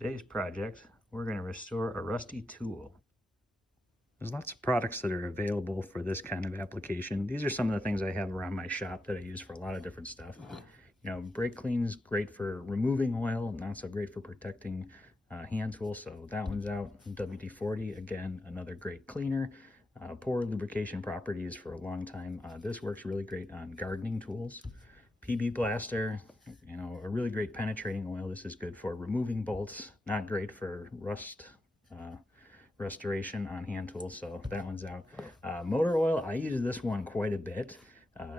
Today's project, we're going to restore a rusty tool. There's lots of products that are available for this kind of application. These are some of the things I have around my shop that I use for a lot of different stuff. You know, brake clean's great for removing oil, not so great for protecting hand tools, so that one's out. WD-40, again, another great cleaner. Poor lubrication properties for a long time. This works really great on gardening tools. PB Blaster, you know, a really great penetrating oil. This is good for removing bolts, not great for restoration on hand tools, so that one's out. Motor oil, I use this one quite a bit.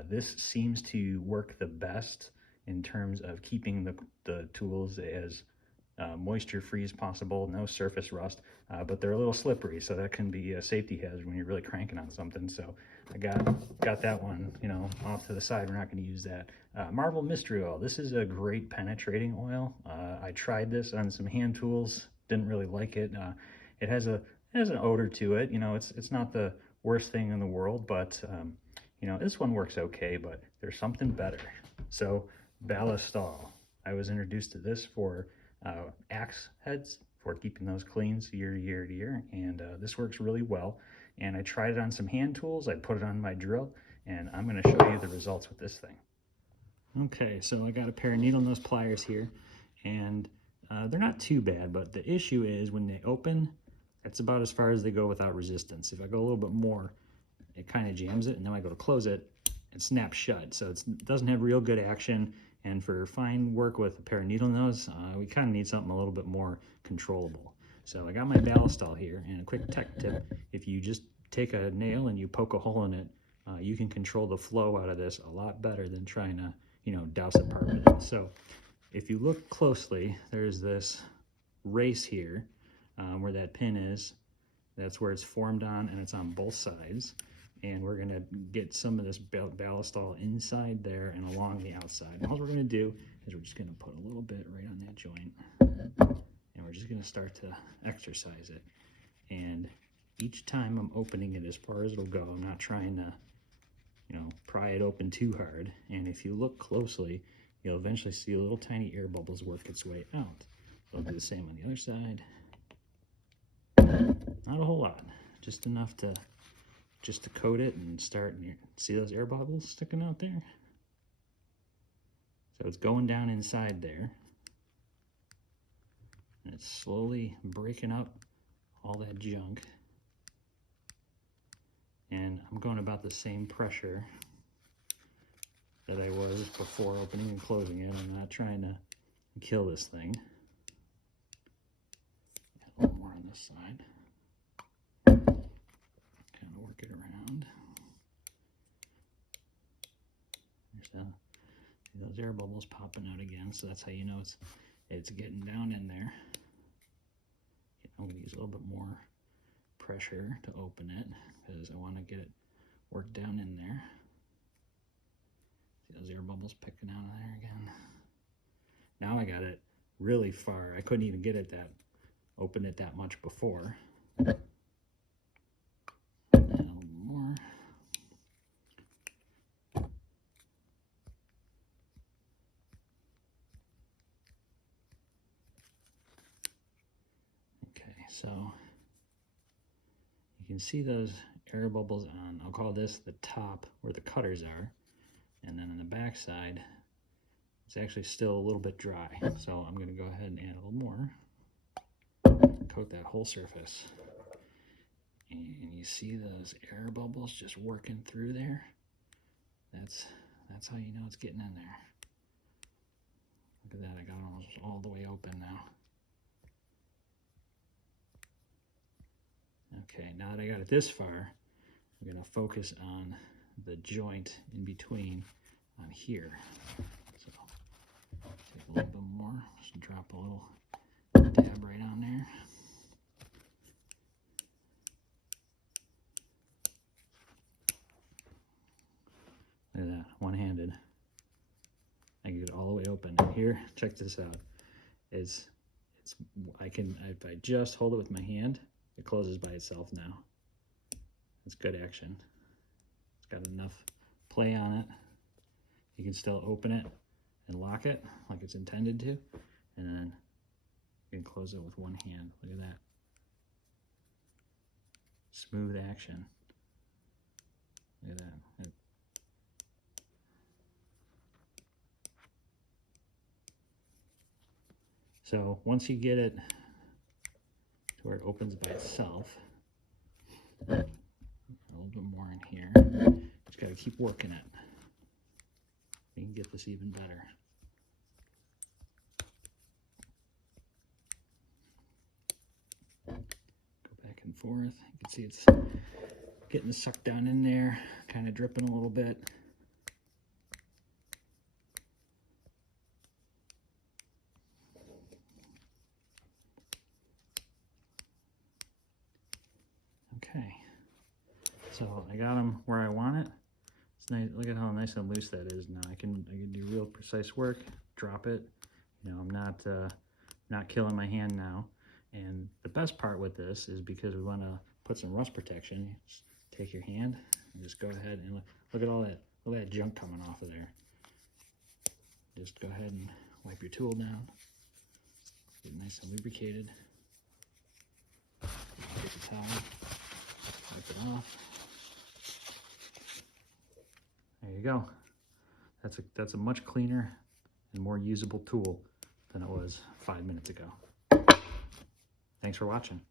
This seems to work the best in terms of keeping the tools as moisture-free as possible, no surface rust, but they're a little slippery, so that can be a safety hazard when you're really cranking on something. So I got that one, you know, off to the side. We're not going to use that. Marvel Mystery Oil. This is a great penetrating oil. I tried this on some hand tools, didn't really like it. It has an odor to it. You know, it's not the worst thing in the world, but you know, this one works okay. But there's something better. So Ballistol. I was introduced to this for axe heads, for keeping those clean year to year to year, and this works really well. And I tried it on some hand tools. I put it on my drill, and I'm going to show you the results with this thing. Okay, so I got a pair of needle nose pliers here, and they're not too bad, but the issue is when they open, that's about as far as they go without resistance. If I go a little bit more, it kind of jams it, and then I go to close it, it snaps shut. So it doesn't have real good action, and for fine work with a pair of needle nose, we kind of need something a little bit more controllable. So I got my Ballistol here, and a quick tech tip: if you just take a nail and you poke a hole in it, you can control the flow out of this a lot better than trying to, you know, douse it part with it. So if you look closely, there's this race here where that pin is. That's where it's formed on, and it's on both sides. And we're gonna get some of this Ballistol inside there and along the outside. And all we're gonna do is we're just gonna put a little bit right on that joint, and we're just gonna start to exercise it. And each time I'm opening it as far as it'll go, I'm not trying to, you know, pry it open too hard. And if you look closely, you'll eventually see little tiny air bubbles work its way out. So I'll do the same on the other side. Not a whole lot, just enough to coat it and start. See those air bubbles sticking out there? So it's going down inside there, and it's slowly breaking up all that junk. And I'm going about the same pressure that I was before opening and closing it. I'm not trying to kill this thing. A little more on this side. Kind of work it around. There's those air bubbles popping out again, so that's how you know it's getting down in there. I'm going to use a little bit more pressure to open it because I want to get it worked down in there. See those air bubbles picking out of there again. Now I got it really far. I couldn't even get it open it that much before. And a little more. Okay, so you can see those air bubbles on, I'll call this the top where the cutters are, and then on the back side it's actually still a little bit dry, so I'm going to go ahead and add a little more, coat that whole surface, and you see those air bubbles just working through there. That's how you know it's getting in there. Look at that, I got almost all the way open now. Okay, now that I got it this far, I'm going to focus on the joint in between on here. So take a little bit more, just drop a little dab right on there. Look at that, one-handed. I get it all the way open. And here, check this out. If I just hold it with my hand, it closes by itself now. It's good action. It's got enough play on it. You can still open it and lock it like it's intended to, and then You can close it with one hand. Look at that. Smooth action. Look at that. So once you get it to where it opens by itself, a little bit more in here, just got to keep working it. You can get this even better. Go back and forth. You can see it's getting sucked down in there, kind of dripping a little bit. Okay, so I got them where I want it. It's nice. Look at how nice and loose that is now. I can do real precise work. Drop it. You know, I'm not killing my hand now. And the best part with this is because we want to put some rust protection. You just take your hand and just go ahead and look at all that junk coming off of there. Just go ahead and wipe your tool down. Get it nice and lubricated. Take the towel. Wipe it off. There you go. That's a much cleaner and more usable tool than it was 5 minutes ago. Thanks for watching.